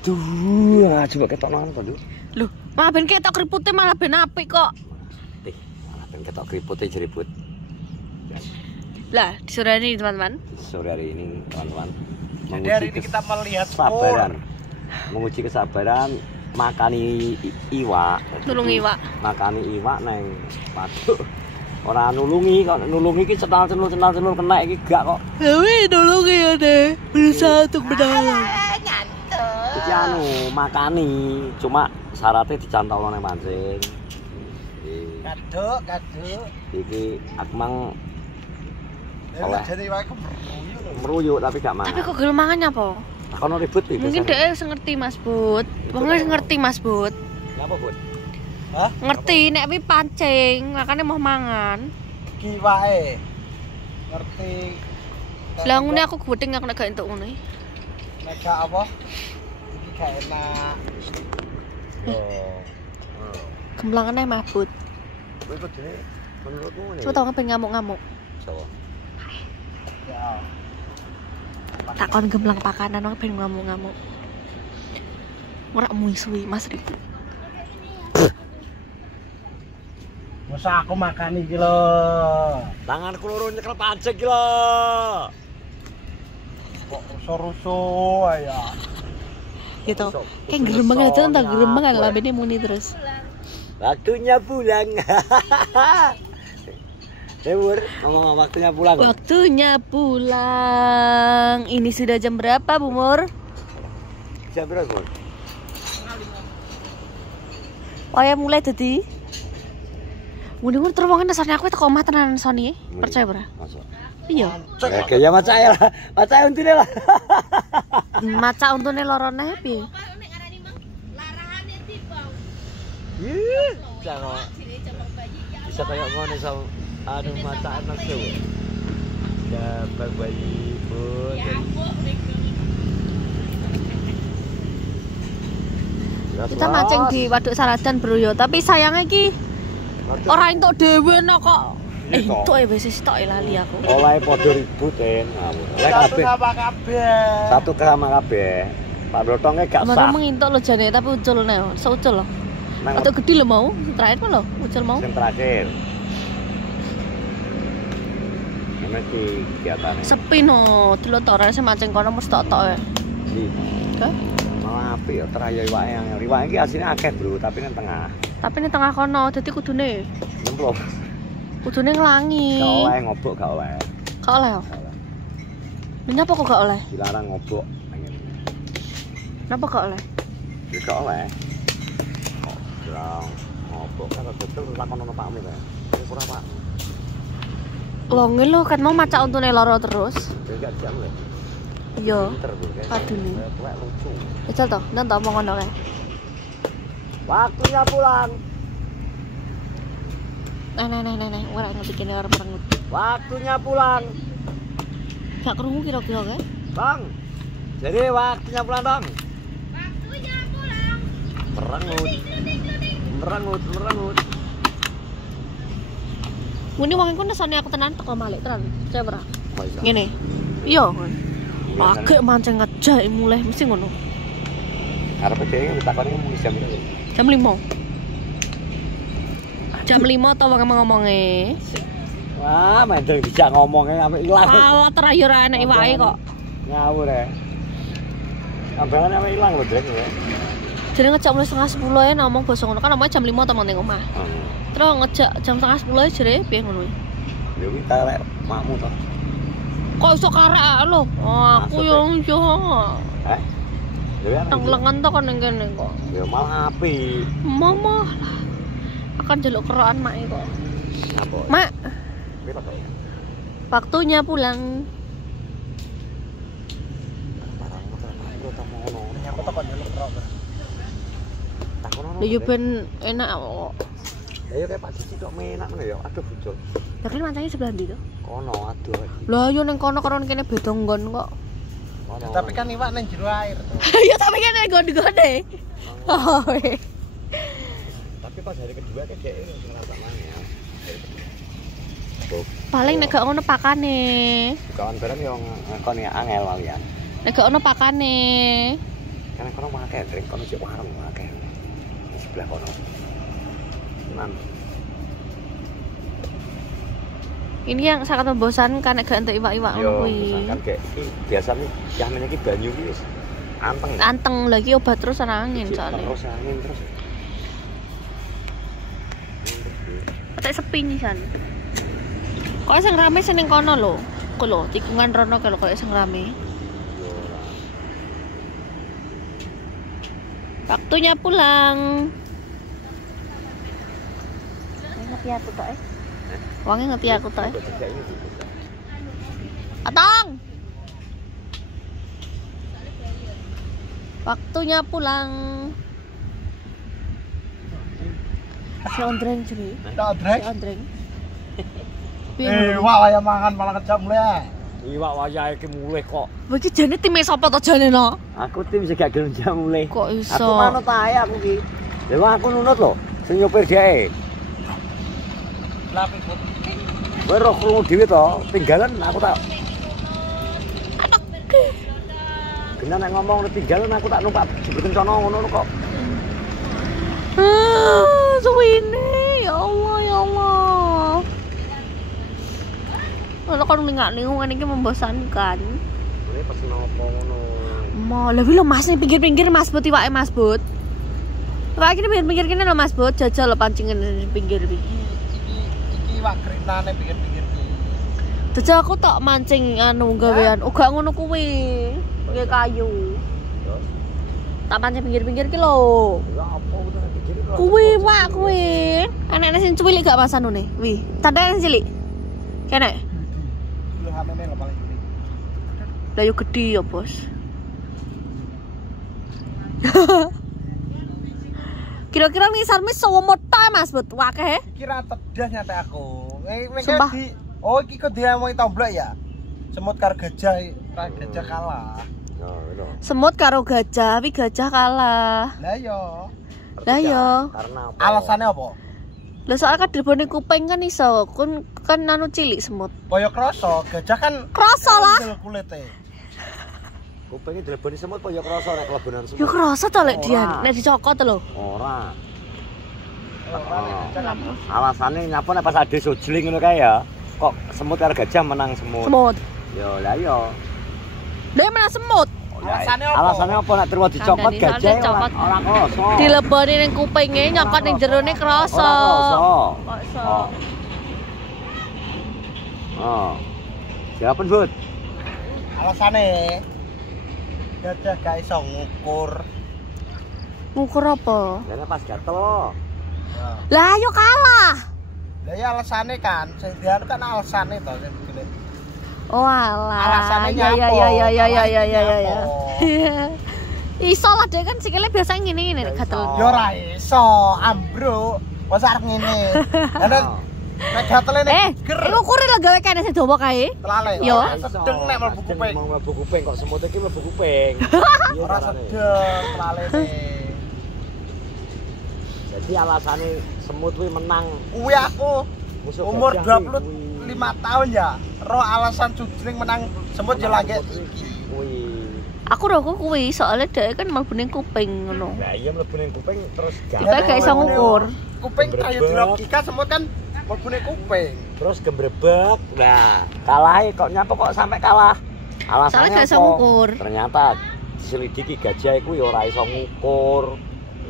Aduh, coba ketok nang kok, Lho, malah ben ketok keripute malah ben apik kok. Malah ben ketok keripute jeriput. Lah, di sore ini teman-teman. Sore hari ini, teman-teman. Jadi hari ini kita melihat kesabaran. Menguji kesabaran makani iwak. Nulung iwak. Makani iwak neng waduk. Ora nulungi kok nulungi iki cenal-cenul kena iki gak kok. Dewi nulungi ya deh. Berusaha untuk menolong. Iki anu makani cuma syaratnya dicantolno nang mancing. Kaduk. Iki aku mang Oleh jadi wae meruyuk tapi gak mangan. Tapi kok gelem mangan apa? Kono ribut iki. Mungkin dhek wis ngerti Mas Bud. Wong wis ngerti Mas Bud. Napa, Bud? Hah? Ngerti nek wi pancing, makane mau mangan. Iki wae. Ngerti. Lah ngene aku gudeng aku nek gak entuk ngene. Nek gak apa? Iki gak enak. Gemblangane Mas Bud. Kowe kudune menurutmu ngene. Coba tau pengen ngamuk-ngamuk. Sopo? Ya. Takon gemblang pakanan aku pengen ngamuk-ngamuk. Ora muisuhi Mas Ribut. Masa aku makan iki lho. Tanganku loro nyekel pancing iki lho. Kok rusuh-rusuh ya. Gitu. Kayak gerembang aja entah gerembang kan lambene muni terus. Waktunya pulang. Demur, ngomong waktunya pulang. Waktunya pulang. Ini sudah jam berapa, Bu Mur? Jam berapa, Bur? Oh ya mulai tadi. Muni-muni terowongan dasarnya aku itu kok omah tenan Sony. Percaya ora? Masuk. Iya. Kayak maca ya lah. Maca untine lah. Maca untune lorone piye? Ih, jangan. Bisa kayak ngono sama aduh maca anak tuh. Ya bayi Bu. Kita mancing di Waduk Saladan, Bro yo. Tapi sayangnya iki ora entuk dhewe no kok. Entuk e wis tok lali aku. Oleh padha ribut ngawur. Oleh kabeh. Satu sama kabeh. Pak Blotonge gak sah. Mana mengintuk lo jane tapi uculne, seucul lho. Atau gede lo mau, terakhir apa lo? Ucul mau? Yang terakhir. Mesti kegiatannya. Sepi no, delok to ora sing mancing kono mesti tok-tok e. Di. Hah? Malah apik ya teraya iwake yang iwake iki asline akeh, Bro, tapi nang tengah. Tapi ning tengah kono, dadi kudune. Nyemplung. Kudune nglangi. Gak oleh ngobok, gak oleh. Gak oleh yo. Kenapa kok gak oleh? Dilarang ngobok. Kenapa gak oleh? Ya gak oleh. Kok dilarang ngobok kan betul takon ono Pakmu ya. Ora Pak. Wong lho kan mau maca untune loro terus. Ya gak jam lho. Iya. Pinter Bu. Padune. Kayak lucu. Ejal to, nang omong ngono kae. Waktunya pulang. Nah, ora ngerti kene arep merengut. Waktunya pulang. Gak krungu kira-kira kae. Bang. Jadi waktunya pulang, Bang. Waktunya pulang. Merengut. Muni wong iku nesane aku tenan teko malik tenan. Percaya ora? Oh, iya. Ngene. Iya. Agek mancing ngejak mulai mesti ngono. Arep dhewe ditakoni mung jam piro? Jam 5. Jam 5 to wong ngomong-ngomonge. Wah, mendel dijak ngomongnya sampe ilang. Ala terayu ora enak iwake kok. Ngawur ya. Ambangan sampe ilang lho, Drek ya. Jadi ngejak mulai 9:30 ya ngomong basa ngono kan namanya jam 5 to ning omah. Terus ngejak jam 9:30 jere piye ngono. Ya kuwi karek makmu to. Kok iso karek lho? Oh, aku yo yo. Heh. Ya Nang lengan to kan ning kene kok. ya malah api. Mama lah. Akan jaluk kerokan mak kok. Apa? Mak, Piro to? waktunya pulang. Barang motor tak ngono. Aku takon njaluk rok. Takon ono. Lha yo ben enak kok. Ya kayak Pak Cici kok menak ngono ya. Aduh bujul. Lah kan mancangnya sebelah ndi to? Kono aduh. Lah yo ning kono karo kene beda nggon kok. Tapi kan iwak nang jero air to. Ya tapi kan nggon-nggone. Oh. Tapi pas hari kedua kan dia ngerasa mana. Paling nek gak ono pakane. Kawan bareng yang ngakoni angel walian. Nek gak ono pakane. Karena kono akeh drink kono sik warung akeh. Di sebelah kono. Tenan. Ini yang sangat membosankan nek gak entuk iwak-iwak ngono kuwi. Kan kayak iki biasane yahmene iki banyu iki wis anteng. Anteng lagi obat terus ana angin soalnya. Terus angin terus. Kayak sepi nih san. Kok sing rame seneng kono lho. Kok lho tikungan rono kalau kok sing rame. Waktunya pulang. Ngerti aku tok Wangi ngerti aku tok Atong. Waktunya pulang. Si ondreng jeri. Ondreng. Si ondreng. Wah kaya mangan malah kejam mulai. Iwak wayahe iki mulih kok. Kowe iki jane time sapa to jane no? Aku tim sing gak gelem jam mulih. Kok iso? Aku manut ae aku iki. Lha aku nunut lho, sing nyopir dhek. Lah piput. Kowe roh krungu dhewe to, tinggalan aku tak. Kena nek ngomong tinggalan aku tak numpak jebuten sono ngono kok. Suwine, ya Allah, ya Allah. Kalau kon ningak-ningung ngene iki membosankan. Ini pesen apa ngono? Mau lebih lo Mas nih pinggir-pinggir Mas Bud iwake Mas Bud. Iwak iki pinggir-pinggir kene lho Mas Bud, jajal lho pancingan pinggir iki. Iki iwak kerinane pinggir-pinggir iki. Jajal aku tok mancing anu gawean, uga ngono kuwi. Pakai kayu. Terus Tak pancing pinggir-pinggir ki lho. ya apa udah pikir lho. Kuwi wak kuwi. Anak sing cilik gak pasanune. Wih, tandane cilik. Kene. Lu hamene lho paling gede. Lah yo gede ya, Bos. Kira-kira misal-mis sewemut ta Mas Bud wakeh. Kira tedas nyate aku. Sumpah. Oh iki kok diomongi tomblok ya. Semut karo gajah kalah. Ya, lho. Semut karo gajah, wi gajah kalah. Lah yo. Lah yo. Karena apa? Alasannya apa? Lah soal kadebone kuping kan iso, kan anu cilik semut. Kaya kroso, gajah kan Kroso lah. kulite. Kupinge dileboni semut apa ya krasa nek kelebonan semut? Yo kroso to lek Ora. dian, nek dicokot lho. Ora. Oh. Alasannya nyapa nek pas ade sojling ngono kae ya. Kok semut karo gajah menang semut. Semut. Yo lah yo. Lha menang semut. Alasannya apa? Alasannya apa nek terus dicokot Kandhane gajah soalnya cokot. ora kroso. Dileboni ning kupinge, nyokot ning jerone kroso. Ora kroso. Kok iso? Oh. Siapa Bud? Alasannya gajah gak iso ngukur. Ngukur apa? Lah pas gatel. Lah yo kalah. Lah ya alasannya kan, sing dianu kan alasannya to sing begini. Oh alah. Alasannya Ya nyapo. ya. Iso lah deh kan sikile biasa ngene-ngene nek gatel. Yo ora iso, ambruk. Wes arep ngene. Lah nek gatele nek Ngukuri lah gawe kene sing dawa kae. telale. Yo. Ora sedeng nek mlebu kuping. Mau mlebu kuping kok semut iki mlebu kuping. Iya Ora carane. sedeng telalene. Jadi alasannya semut kuwi menang Kuwi aku musuh umur gajah 25 tahun ya. Roh alasan jujring menang semut yo lagi iki. kuwi. Aku roko kuwi soalnya dhek kan mlebu ning kuping ngono. Lah iya mlebu ning kuping terus Kita gak iso ngukur. Kuping kayu dilogika semut kan mlebu ning kuping. Terus gembrebek. Nah, kalah kok nyapa kok sampai kalah. Alasannya Soalnya gak iso apa? ngukur. Ternyata diselidiki gajah iku ya ora iso ngukur.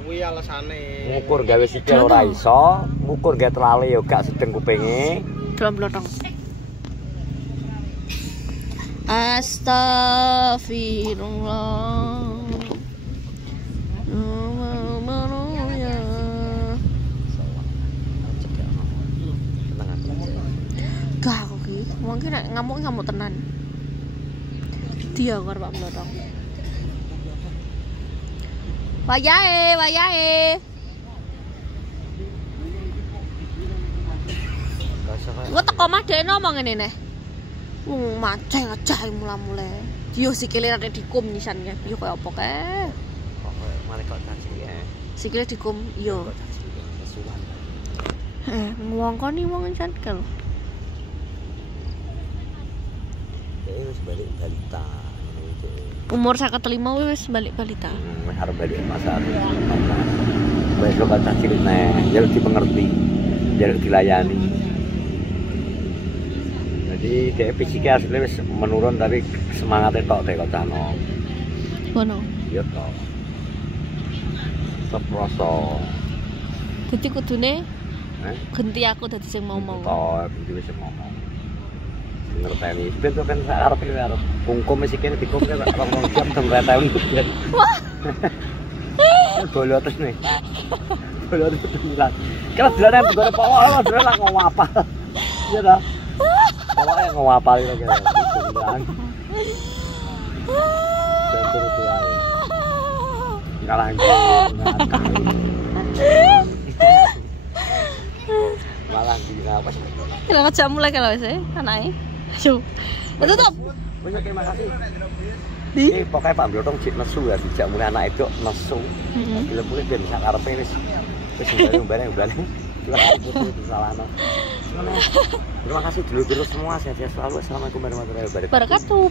Kuwi alasane. Ngukur gawe sikil ora iso, ngukur gawe telale ya gak sedeng kupinge. Dalam blotong. Astagfirullah. Gak aku ki, mungkin nek ngamuk tenan. Dia karo Pak Blotong. Wayahe. Gua teko mah dhek ngomong ngene neh. Mancing aja mula-mule. Yo sikile rada dikum nisannya. Yo koyo apa kae. Kok malah kok caci ya. Sikile dikum yo. Ngwongkoni wong jan kan. Wis balik balita. Umur 55 wis balik-balik ta. Wis arep balik pasar. Besok kan cilik neh, jaluk dipengerti, jaluk dilayani. Jadi dia fisiknya aslinya wis menurun tapi semangatnya tok teh kok cano. Ngono. Iya tok. Seproso. Dadi kudune ganti aku dadi sing ngomong. Tok, iki wis ngomong. Ngerteni. Ben to kan arep arep kungkum wis iki dikum kan rong jam teng reteni. Wah. Bolot nih. Bolot bilang. Kalau bilang gue bawa dia lah ngomong apa? Iya dah. Kalau yang ngomong apa gitu kan. Bilang. Bentuk itu ya. Kalah malah di apa sih? Kira kerja mulai kalau wis anake. Yo. Tutup. Wis terima kasih. Ini pokoknya Pak Brotong cik nesu ya, dijak mulai anak itu nesu. Bila mulai dia bisa karepe wis umbareng. Terima kasih dulu semua, sehat selalu. Assalamualaikum warahmatullahi wabarakatuh.